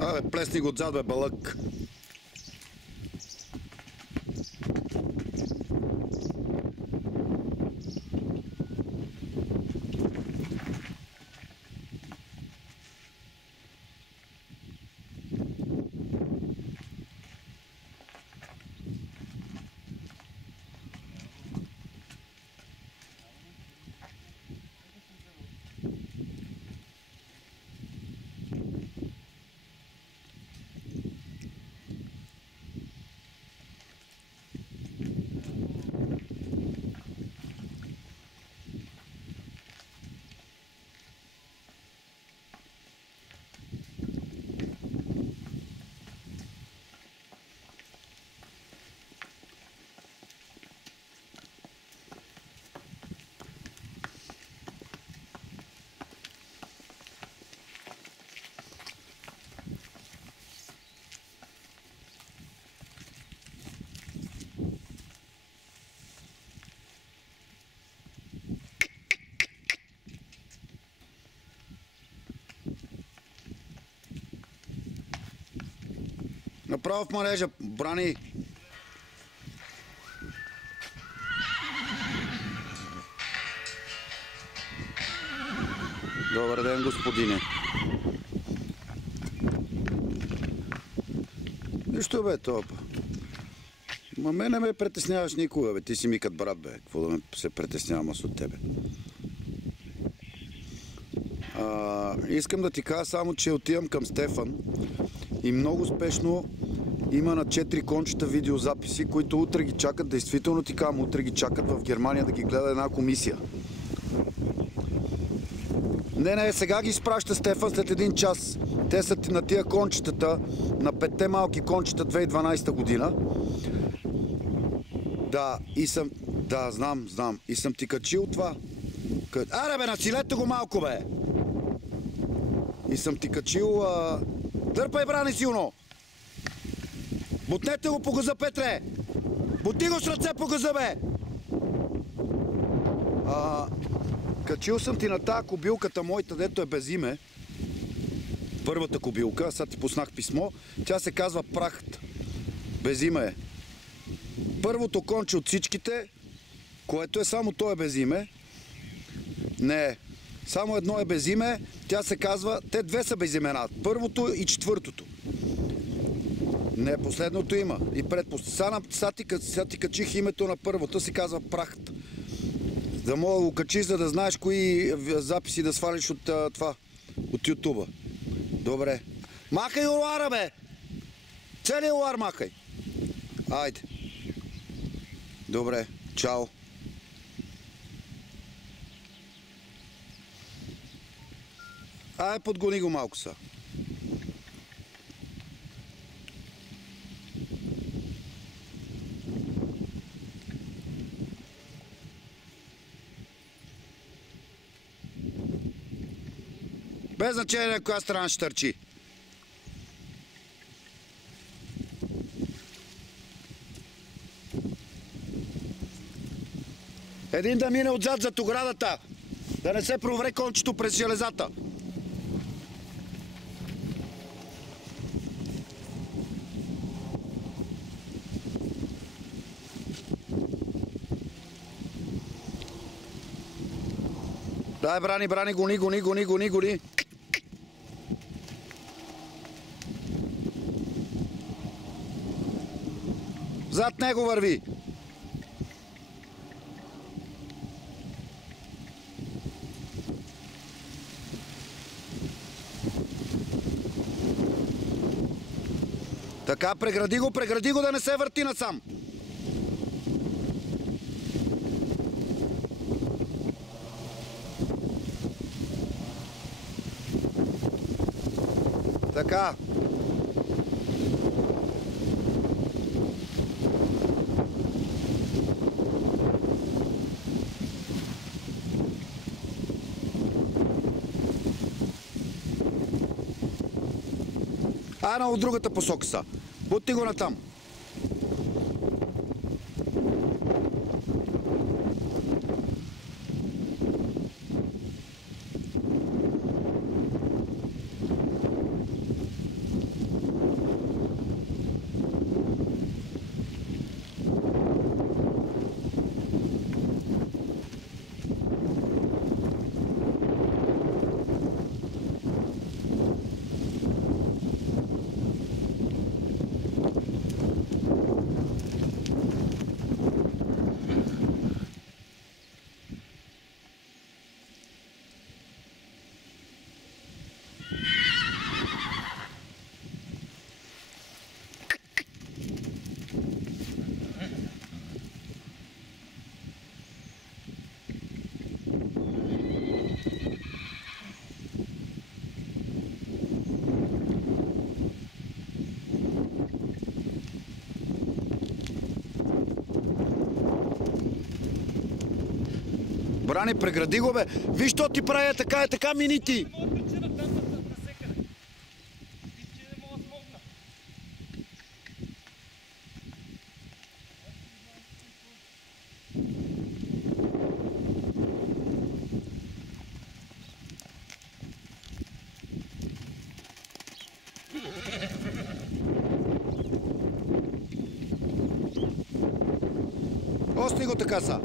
Абе, плесни го отзад, бе, балък. Направо в мрежа, брани! Добър ден, господине! Нищо, бе, топа. Ма мене ме притесняваш никога, бе. Ти си ми кът брат, бе. Какво да ме се притеснявам аз от тебе? Искам да ти кажа само, че отивам към Стефан и много спешно има на 4 кончета видеозаписи, които утре ги чакат, действително ти казвам, утре ги чакат в Германия да ги гледа една комисия. Не, сега ги изпраща Стефан след 1 час. Те са на тия кончетата, на 5-те малки кончета 2012 година. Да, и съм... Да, знам. И съм ти качил това. Аре, бе, насилете го малко, бе! И съм ти качил... Дърпай, брани, силно! Бутнете го по газа, Петре! Бути го с ръце по газа, бе! Качил съм ти на тая кобилката моята, дето е без име. Първата кобилка, сега ти пуснах писмо. Тя се казва Прахт. Без име е. Първото конче от всичките, което е само то е без име. Не, само едно е без име. Тя се казва... Те две са без имена. Първото и четвъртото. Не, последното има. И сега ти качих името на първото, се казва Прахт. Да мога да го качиш, за да знаеш кои записи да свалиш от това. От ютуба. Добре. Махай олара, бе! Целият олар махай. Айде. Добре. Чао. Ай, подгони го малко са. Без значение на коя страна ще търчи. Един да мине отзад зад оградата. Да не се провре кончето през железата. Дай, брани, гони. Зад него върви. Така, прегради го да не се върти насам. Така. Ана от другата посока са. Бути го натам. Бране, прегради го, бе. Виж, що ти прави така минити. Остни го така са.